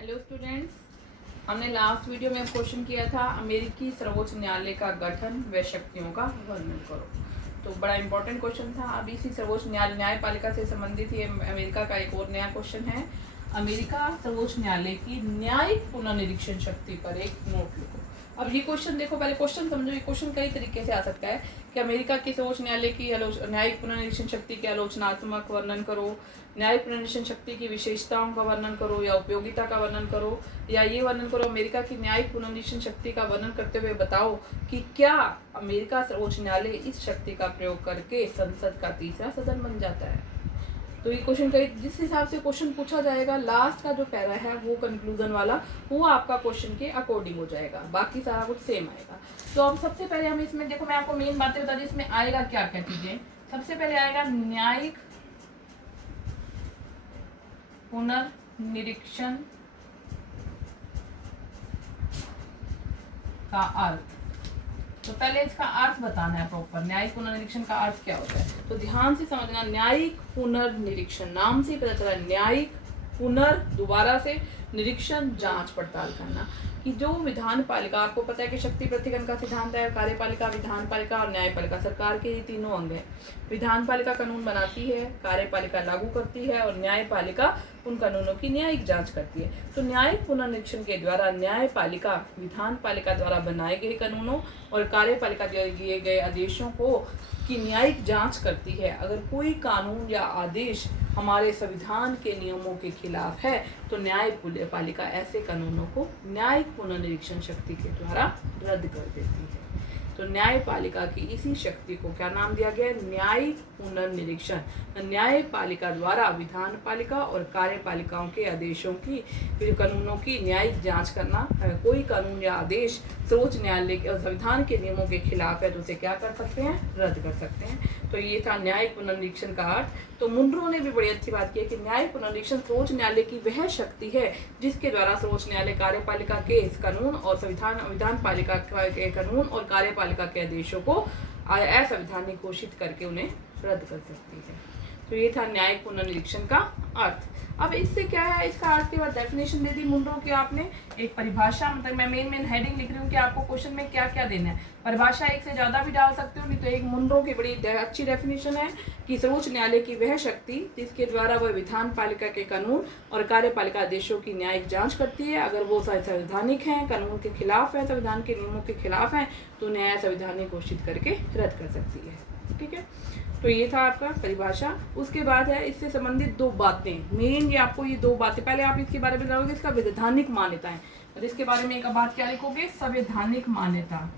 Hello students, हमने last video में question किया था अमेरिकी सर्वोच्च न्यायालय का गठन व शक्तियों का वर्णन करो। तो बड़ा इंपॉर्टेंट क्वेश्चन था। अब इसी सर्वोच्च न्यायपालिका से संबंधित ही अमेरिका का एक और नया क्वेश्चन है। अमेरिका सर्वोच्च न्यायालय की न्यायिक पुनर्निरीक्षण शक्ति पर एक नोट लिखो। अब ये क्वेश्चन देखो, पहले क्वेश्चन समझो। ये क्वेश्चन कई तरीके से आ सकता है कि अमेरिका की सर्वोच्च न्यायालय की न्यायिक पुनर्निरीक्षण शक्ति के आलोचनात्मक वर्णन करो, न्यायिक पुनर्निरीक्षण शक्ति की विशेषताओं का वर्णन करो, या उपयोगिता का वर्णन करो, या ये वर्णन करो अमेरिका की न्यायिक पुनर्निरीक्षण शक्ति का वर्णन करते हुए बताओ कि क्या अमेरिका सर्वोच्च न्यायालय इस शक्ति का प्रयोग करके संसद का तीसरा सदन बन जाता है। तो ये क्वेश्चन कई जिस हिसाब से क्वेश्चन पूछा जाएगा, लास्ट का जो पैरा है वो कंक्लूजन वाला, वो आपका क्वेश्चन के अकॉर्डिंग हो जाएगा, बाकी सारा कुछ सेम आएगा। तो अब सबसे पहले हम इसमें देखो, मैं आपको मेन बातें बता दी इसमें आएगा क्या क्या चीजें। सबसे पहले आएगा न्यायिक पुनर्निरीक्षण का अर्थ। तो पहले इसका अर्थ बताना है प्रॉपर, न्यायिक पुनर्निरीक्षण का अर्थ क्या होता है। तो ध्यान से समझना, न्यायिक पुनर्निरीक्षण नाम से पता चला, न्यायिक दोबारा से निरीक्षण, जांच पड़ताल करना कि जो विधान पालिका, आपको पता है कि शक्ति प्रतिगण का सिद्धांत है, कार्यपालिका, विधान पालिका और न्यायपालिका, सरकार के ये तीनों अंग हैं। विधान पालिका कानून बनाती है, कार्यपालिका लागू करती है और न्यायपालिका उन कानूनों की न्यायिक जांच करती है। तो न्यायिक पुनर्निरीक्षण के द्वारा न्यायपालिका विधान पालिका द्वारा बनाए गए कानूनों और कार्यपालिका द्वारा दिए गए आदेशों को की न्यायिक जांच करती है। अगर कोई कानून या आदेश हमारे संविधान के नियमों के खिलाफ है तो न्यायपालिका ऐसे कानूनों को न्यायिक पुनर्निरीक्षण शक्ति के द्वारा रद्द कर देती है। तो न्यायपालिका की इसी शक्ति को क्या नाम दिया गया? न्यायिक पुनर्निरीक्षण। न्यायपालिका द्वारा विधान पालिका और कार्यपालिकाओं के आदेशों की, कानूनों की न्यायिक जांच करना। कोई कानून या आदेश सर्वोच्च न्यायालय के संविधान के नियमों के खिलाफ है तो उसे क्या कर सकते हैं? रद्द कर सकते हैं। तो ये था न्यायिक पुनर्निरीक्षण का अर्थ। तो मुंड्रो ने भी बड़ी अच्छी बात की है कि न्यायिक पुनर्निरीक्षण सर्वोच्च न्यायालय की वह शक्ति है जिसके द्वारा सर्वोच्च न्यायालय कार्यपालिका के कानून और विधान पालिका के कानून और कार्यपालिका के आदेशों को असंवैधानिक घोषित करके उन्हें रद्द कर सकती है। तो ये था न्यायिक पुनर्निरीक्षण का अर्थ। अब इससे क्या है, इसका अर्थ के बाद डेफिनेशन दे दी मुंड्रो की आपने, एक परिभाषा, मतलब मैं मेन हेडिंग लिख रही हूँ कि आपको क्वेश्चन में क्या क्या देना है। परिभाषा एक से ज़्यादा भी डाल सकते हो, नहीं तो एक मुंड्रो की बड़ी अच्छी डेफिनेशन है कि सर्वोच्च न्यायालय की वह शक्ति जिसके द्वारा वह विधान पालिका के कानून और कार्यपालिका आदेशों की न्यायिक जांच करती है। अगर वो संवैधानिक हैं, कानून के खिलाफ है, संविधान के नियमों के खिलाफ हैं, तो न्याय संवैधानिक घोषित करके रद्द कर सकती है। ठीक है, तो ये था आपका परिभाषा। उसके बाद है इससे संबंधित दो बातें, मेन ये आपको ये दो बातें, पहले आप इसके बारे में जानोगे इसका वैधानिक मान्यताएं, और इसके बारे में एक बात क्या लिखोगे? संवैधानिक मान्यता।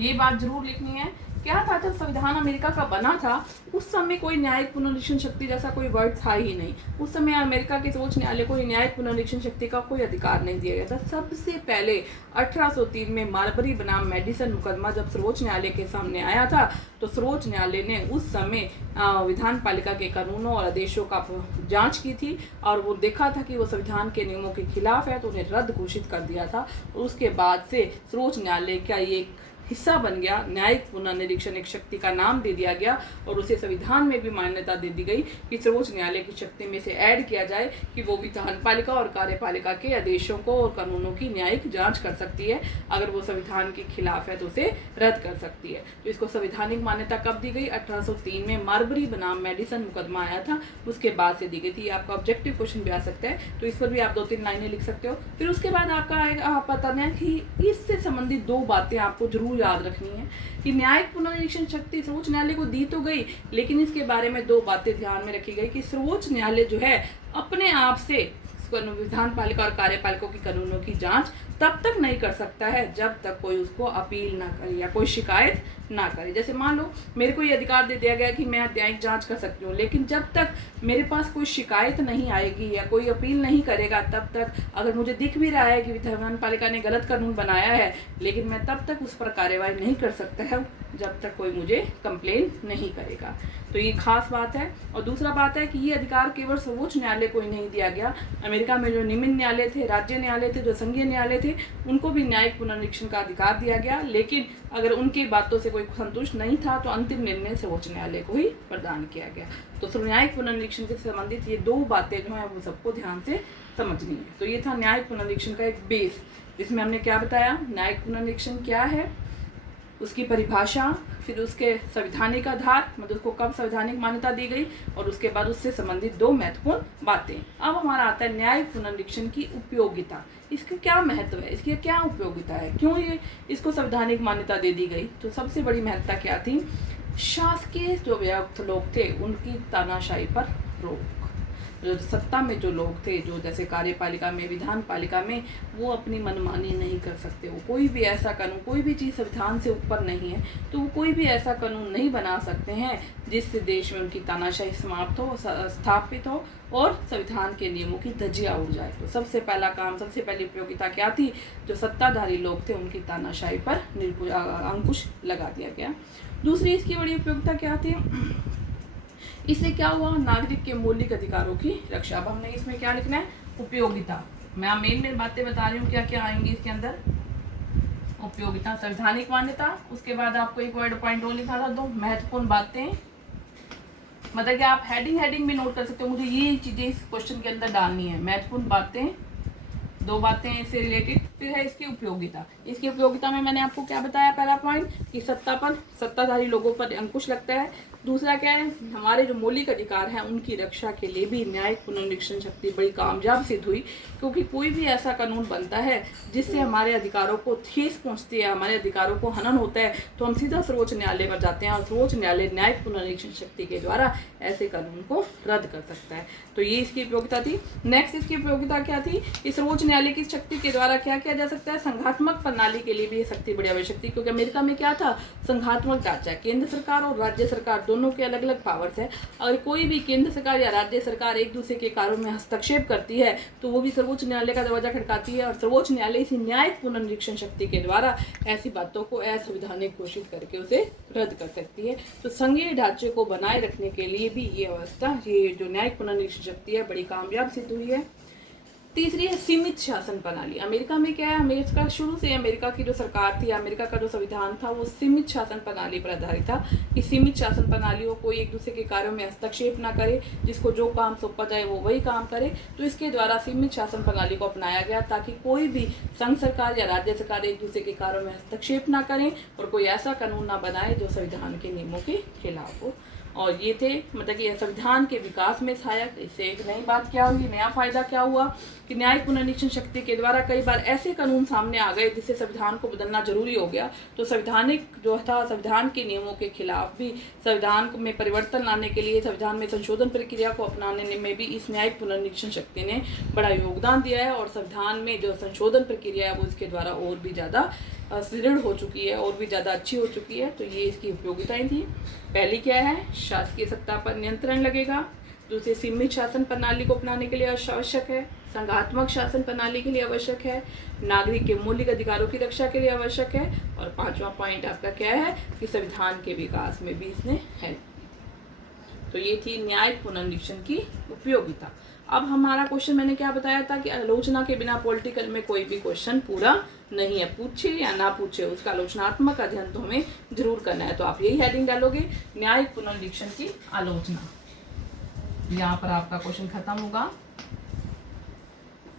ये बात जरूर लिखनी है। क्या था, जब संविधान अमेरिका का बना था उस समय कोई न्यायिक पुनर्निरीक्षण शक्ति जैसा कोई वर्ड था ही नहीं। उस समय अमेरिका के सर्वोच्च न्यायालय को न्यायिक पुनर्निरीक्षण शक्ति का कोई अधिकार नहीं दिया गया था। सबसे पहले 1803 में मार्बरी बनाम मेडिसन मुकदमा जब सर्वोच्च न्यायालय के सामने आया था तो सर्वोच्च न्यायालय ने उस समय विधान पालिका के कानूनों और आदेशों का जांच की थी और वो देखा था कि वो संविधान के नियमों के खिलाफ है तो उन्हें रद्द घोषित कर दिया था। और उसके बाद से सर्वोच्च न्यायालय का ये हिस्सा बन गया, न्यायिक पुनर्निरीक्षण एक शक्ति का नाम दे दिया गया और उसे संविधान में भी मान्यता दे दी गई कि सर्वोच्च न्यायालय की शक्ति में से ऐड किया जाए कि वो विधान पालिका और कार्यपालिका के आदेशों को और कानूनों की न्यायिक जांच कर सकती है। अगर वो संविधान के खिलाफ है तो उसे रद्द कर सकती है। तो इसको संवैधानिक मान्यता कब दी गई? 1803 में मार्बरी बनाम मेडिसन मुकदमा आया था, उसके बाद से दी गई थी। आपका ऑब्जेक्टिव क्वेश्चन भी आ सकता है, तो इस पर भी आप 2-3 लाइनें लिख सकते हो। फिर उसके बाद आपका आएगा बताना है कि इससे संबंधित दो बातें आपको जरूर याद रखनी है कि न्यायिक पुनर्निरीक्षण शक्ति सर्वोच्च न्यायालय को दी तो गई, लेकिन इसके बारे में दो बातें ध्यान में रखी गई कि सर्वोच्च न्यायालय जो है अपने आप से विधान पालिका और कार्यपालिका की कानूनों की जांच तब तक नहीं कर सकता है जब तक कोई उसको अपील ना करे या कोई शिकायत ना करे। जैसे मान लो मेरे को ये अधिकार दे दिया गया कि मैं न्यायिक जांच कर सकती हूँ, लेकिन जब तक मेरे पास कोई शिकायत नहीं आएगी या कोई अपील नहीं करेगा, तब तक अगर मुझे दिख भी रहा है कि विधान पालिका ने गलत कानून बनाया है, लेकिन मैं तब तक उस पर कार्यवाही नहीं कर सकता है, जब तक कोई मुझे कंप्लेन नहीं करेगा। तो ये खास बात है। और दूसरा बात है कि ये अधिकार केवल सर्वोच्च न्यायालय को ही नहीं दिया गया। अमेरिका में जो निम्न न्यायालय थे, राज्य न्यायालय थे, जो संघीय न्यायालय थे, उनको भी न्यायिक पुनर्निरीक्षण का अधिकार दिया गया। लेकिन अगर उनकी बातों से कोई संतुष्ट नहीं था तो अंतिम निर्णय सर्वोच्च न्यायालय को ही प्रदान किया गया। तो न्यायिक पुनर्निरीक्षण से संबंधित ये 2 बातें जो हैं वो सबको ध्यान से समझनी है। तो ये था न्यायिक पुनर्निरीक्षण का एक बेस, जिसमें हमने क्या बताया, न्यायिक पुनर्निरीक्षण क्या है, उसकी परिभाषा, फिर उसके संवैधानिक आधार, मतलब उसको कब संवैधानिक मान्यता दी गई, और उसके बाद उससे संबंधित 2 महत्वपूर्ण बातें। अब हमारा आता है न्यायिक पुनर्निरीक्षण की उपयोगिता। इसका क्या महत्व है, इसकी क्या उपयोगिता है, क्यों ये इसको संवैधानिक मान्यता दे दी गई। तो सबसे बड़ी महत्ता क्या थी, शासकीय जो व्यक्त लोग थे उनकी तानाशाही पर रोक। जो सत्ता में जो लोग थे, जो जैसे कार्यपालिका में, विधान पालिका में, वो अपनी मनमानी नहीं कर सकते। वो कोई भी ऐसा कानून, कोई भी चीज़ संविधान से ऊपर नहीं है, तो वो कोई भी ऐसा कानून नहीं बना सकते हैं जिससे देश में उनकी तानाशाही समाप्त हो, स्थापित हो और संविधान के नियमों की धज्जियां उड़ जाए। तो सबसे पहला काम, सबसे पहली उपयोगिता क्या थी, जो सत्ताधारी लोग थे उनकी तानाशाही पर अंकुश लगा दिया गया। दूसरी इसकी बड़ी उपयोगिता क्या थी, इससे क्या हुआ, नागरिक के मौलिक अधिकारों की रक्षा। अब हमने इसमें क्या लिखना है, उपयोगिता। मैं मेन बातें बता रही हूँ, क्या क्या आएंगी इसके अंदर। उपयोगिता, संवैधानिक मान्यता, उसके बाद आपको एक वर्ड पॉइंट और लिखा था, 2 महत्वपूर्ण बातें। मतलब कि आप हेडिंग भी नोट कर सकते हो, मुझे ये चीजें इस क्वेश्चन के अंदर डालनी है। महत्वपूर्ण बातें, 2 बातें इससे रिलेटेड। फिर है इसकी उपयोगिता। इसकी उपयोगिता में मैंने आपको क्या बताया, पहला पॉइंट कि सत्ताधारी लोगों पर अंकुश लगता है। दूसरा क्या है, हमारे जो मौलिक अधिकार हैं उनकी रक्षा के लिए भी न्यायिक पुनर्निरीक्षण शक्ति बड़ी कामयाब सिद्ध हुई, क्योंकि कोई भी ऐसा कानून बनता है जिससे हमारे अधिकारों को ठेस पहुंचती है, हमारे अधिकारों को हनन होता है, तो हम सीधा सर्वोच्च न्यायालय पर जाते हैं और सर्वोच्च न्यायालय न्यायिक पुनर्निरीक्षण शक्ति के द्वारा ऐसे कानून को रद्द कर सकता है। तो ये इसकी उपयोगिता थी। नेक्स्ट इसकी उपयोगिता क्या थी, कि सर्वोच्च न्यायालय की शक्ति के द्वारा क्या किया जा सकता है, संघात्मक प्रणाली के लिए भी ये शक्ति बड़ी आवश्यक थी, क्योंकि अमेरिका में क्या था, संघात्मक ढांचा, केंद्र सरकार और राज्य सरकार दोनों के अलग अलग पावर्स है। अगर कोई भी केंद्र सरकार या राज्य सरकार एक दूसरे के कार्यों में हस्तक्षेप करती है तो वो भी सर्वोच्च न्यायालय का दरवाजा खटकाती है, और सर्वोच्च न्यायालय इसी न्यायिक पुनर्निरीक्षण शक्ति के द्वारा ऐसी बातों को असंवैधानिक घोषित करके उसे रद्द कर सकती है। तो संघीय ढांचे को बनाए रखने के लिए भी ये अवस्था, ये जो न्यायिक पुनर्निरीक्षण शक्ति है, बड़ी कामयाब सिद्ध हुई है। तीसरी है सीमित शासन प्रणाली। अमेरिका में क्या है, अमेरिका शुरू से, अमेरिका की जो सरकार थी, अमेरिका का जो संविधान था, वो सीमित शासन प्रणाली पर आधारित था। कि सीमित शासन प्रणाली हो, कोई एक दूसरे के कार्यों में हस्तक्षेप ना करे, जिसको जो काम सौंपा जाए वो वही काम करे। तो इसके द्वारा सीमित शासन प्रणाली को अपनाया गया, ताकि कोई भी संघ सरकार या राज्य सरकार एक दूसरे के कार्यों में हस्तक्षेप ना करें और कोई ऐसा कानून ना बनाए जो संविधान के नियमों के खिलाफ हो। और ये थे, मतलब कि संविधान के विकास में सहायक। इससे एक नई बात क्या हुई, नया फायदा क्या हुआ, कि न्यायिक पुनर्निरीक्षण शक्ति के द्वारा कई बार ऐसे कानून सामने आ गए जिससे संविधान को बदलना जरूरी हो गया। तो संवैधानिक जो था, संविधान के नियमों के खिलाफ भी संविधान में परिवर्तन लाने के लिए, संविधान में संशोधन प्रक्रिया को अपनाने में भी इस न्यायिक पुनर्निरीक्षण शक्ति ने बड़ा योगदान दिया है। और संविधान में जो संशोधन प्रक्रिया है वो इसके द्वारा और भी ज़्यादा सुदृढ़ हो चुकी है, और भी ज़्यादा अच्छी हो चुकी है। तो ये इसकी उपयोगिताएं थी। पहली क्या है, शासकीय सत्ता पर नियंत्रण लगेगा। दूसरी, सीमित शासन प्रणाली को अपनाने के लिए आवश्यक है। संघात्मक शासन प्रणाली के लिए आवश्यक है। नागरिक के मौलिक अधिकारों की रक्षा के लिए आवश्यक है। और 5वां पॉइंट आपका क्या है, कि संविधान के विकास में भी इसने हेल्प की। तो ये थी न्यायिक पुनर्निरीक्षण की उपयोगिता। अब हमारा क्वेश्चन, मैंने क्या बताया था कि आलोचना के बिना पॉलिटिकल में कोई भी क्वेश्चन पूरा नहीं है, पूछे या ना पूछे, उसका आलोचनात्मक अध्ययन तो हमें जरूर करना है। तो आप यही हेडिंग डालोगे, न्यायिक पुनर्निरीक्षण की आलोचना। यहाँ पर आपका क्वेश्चन खत्म होगा।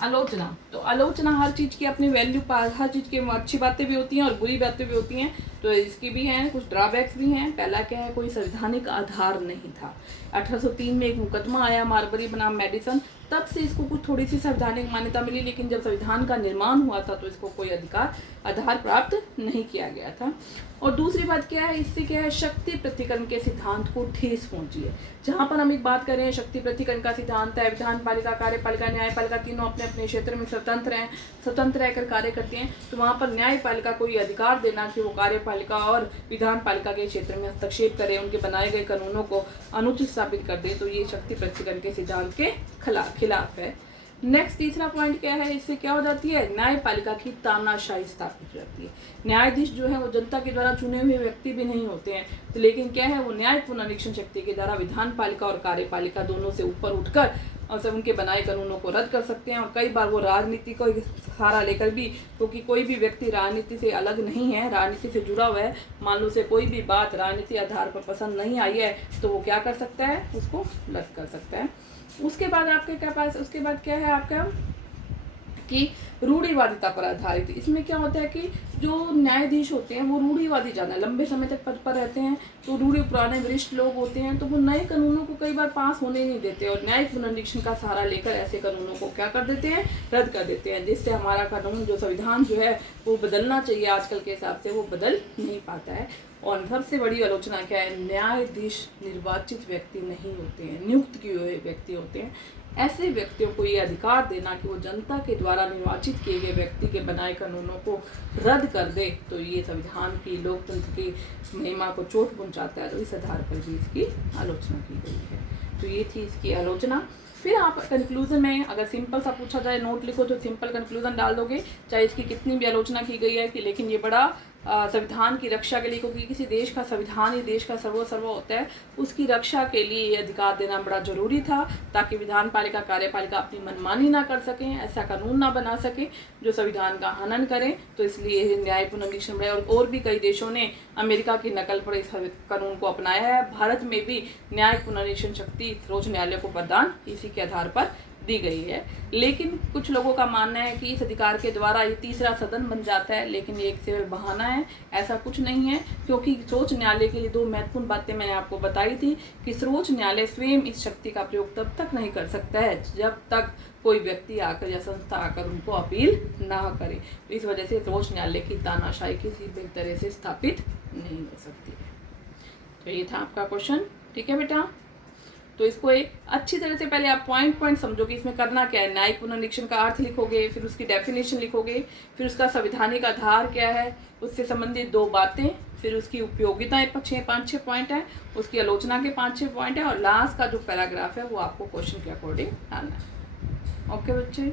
आलोचना, तो आलोचना हर चीज़ की अपनी वैल्यू, हर चीज़ की अच्छी बातें भी होती हैं और बुरी बातें भी होती हैं। तो इसकी भी हैं, कुछ ड्रॉबैक्स भी हैं। पहला क्या है, कोई संवैधानिक आधार नहीं था। 1803 में एक मुकदमा आया मार्बरी बनाम मेडिसन, तब से इसको कुछ थोड़ी सी संवैधानिक मान्यता मिली, लेकिन जब संविधान का निर्माण हुआ था तो इसको कोई आधार प्राप्त नहीं किया गया था। और दूसरी बात क्या है, इससे क्या है, शक्ति पृथक्करण के सिद्धांत को ठेस पहुंची है। जहाँ पर हम एक बात करें, शक्ति पृथक्करण का सिद्धांत है, विधान पालिका, कार्यपालिका, न्यायपालिका तीनों अपने अपने क्षेत्र में स्वतंत्र रहकर कार्य करती हैं। तो वहाँ पर न्यायपालिका को ये अधिकार देना कि वो कार्यपालिका और विधान पालिका के क्षेत्र में हस्तक्षेप करे, उनके बनाए गए कानूनों को अनुचित साबित कर दे, तो ये शक्ति पृथक्करण के सिद्धांत के खिलाफ है। नेक्स्ट तीसरा पॉइंट क्या है, इससे क्या हो जाती है, न्यायपालिका की तानाशाही स्थापित हो जाती है। न्यायाधीश जो है वो जनता के द्वारा चुने हुए व्यक्ति भी नहीं होते हैं, तो लेकिन क्या है, वो न्याय पुनरीक्षण शक्ति के द्वारा विधान पालिका और कार्यपालिका दोनों से ऊपर उठकर और सब उनके बनाए कानूनों को रद्द कर सकते हैं। और कई बार वो राजनीति को सहारा लेकर भी, क्योंकि कोई भी व्यक्ति राजनीति से अलग नहीं है, राजनीति से जुड़ा हुआ है, मान लो उसे कोई भी बात राजनीति आधार पर पसंद नहीं आई है तो वो क्या कर सकता है, उसको रद्द कर सकता है। उसके बाद आपके क्या पास, उसके बाद क्या है आपका कि रूढ़िवादिता पर आधारित। इसमें क्या होता है कि जो न्यायाधीश होते हैं वो रूढ़िवादी ज़्यादा लंबे समय तक पद पर रहते हैं, तो पुराने वरिष्ठ लोग होते हैं, तो वो नए कानूनों को कई बार पास होने नहीं देते और न्यायिक पुनरीक्षण का सहारा लेकर ऐसे कानूनों को क्या कर देते हैं, रद्द कर देते हैं, जिससे हमारा कानून जो संविधान जो है वो बदलना चाहिए आजकल के हिसाब से वो बदल नहीं पाता है। और सबसे बड़ी आलोचना क्या है, न्यायाधीश निर्वाचित व्यक्ति नहीं होते हैं, नियुक्त किए हुए व्यक्ति होते हैं। ऐसे व्यक्तियों को ये अधिकार देना कि वो जनता के द्वारा निर्वाचित किए गए व्यक्ति के बनाए कानूनों को रद्द कर दे, तो ये संविधान की, लोकतंत्र की महिमा को चोट पहुंचाता है। तो इस आधार पर भी इसकी आलोचना की गई है। तो ये थी इसकी आलोचना। फिर आप कंक्लूजन में अगर सिंपल सा पूछा जाए नोट लिखो तो सिंपल कंक्लूजन डाल दोगे, चाहे इसकी कितनी भी आलोचना की गई है कि लेकिन ये बड़ा संविधान की रक्षा के लिए, क्योंकि किसी देश का संविधान ही देश का सर्वोच्च होता है, उसकी रक्षा के लिए ये अधिकार देना बड़ा जरूरी था, ताकि विधान पालिका कार्यपालिका अपनी मनमानी ना कर सकें, ऐसा कानून ना बना सकें जो संविधान का हनन करें। तो इसलिए न्याय पुनरीक्षण बढ़े और भी कई देशों ने अमेरिका की नकल पर इस कानून को अपनाया है। भारत में भी न्याय पुनरीक्षण शक्ति सर्वोच्च न्यायालय को प्रदान इसी के आधार पर दी गई है। लेकिन कुछ लोगों का मानना है कि इस अधिकार के द्वारा ये तीसरा सदन बन जाता है, लेकिन ये एक सिर्फ बहाना है, ऐसा कुछ नहीं है। क्योंकि सर्वोच्च न्यायालय के लिए दो महत्वपूर्ण बातें मैंने आपको बताई थी कि सर्वोच्च न्यायालय स्वयं इस शक्ति का प्रयोग तब तक नहीं कर सकता है जब तक कोई व्यक्ति आकर या संस्था आकर उनको अपील ना करे। तो इस वजह से सर्वोच्च न्यायालय की तानाशाही किसी भी तरह से स्थापित नहीं हो सकती है। तो ये था आपका क्वेश्चन, ठीक है बेटा। तो इसको एक अच्छी तरह से पहले आप पॉइंट समझोगे इसमें करना क्या है। न्यायिक पुनरीक्षण का अर्थ लिखोगे, फिर उसकी डेफिनेशन लिखोगे, फिर उसका संवैधानिक आधार क्या है, उससे संबंधित 2 बातें, फिर उसकी उपयोगिताएं 5-6 पॉइंट है, उसकी आलोचना के 5-6 पॉइंट है, और लास्ट का जो पैराग्राफ है वो आपको क्वेश्चन के अकॉर्डिंग डालना है। ओके बच्चे।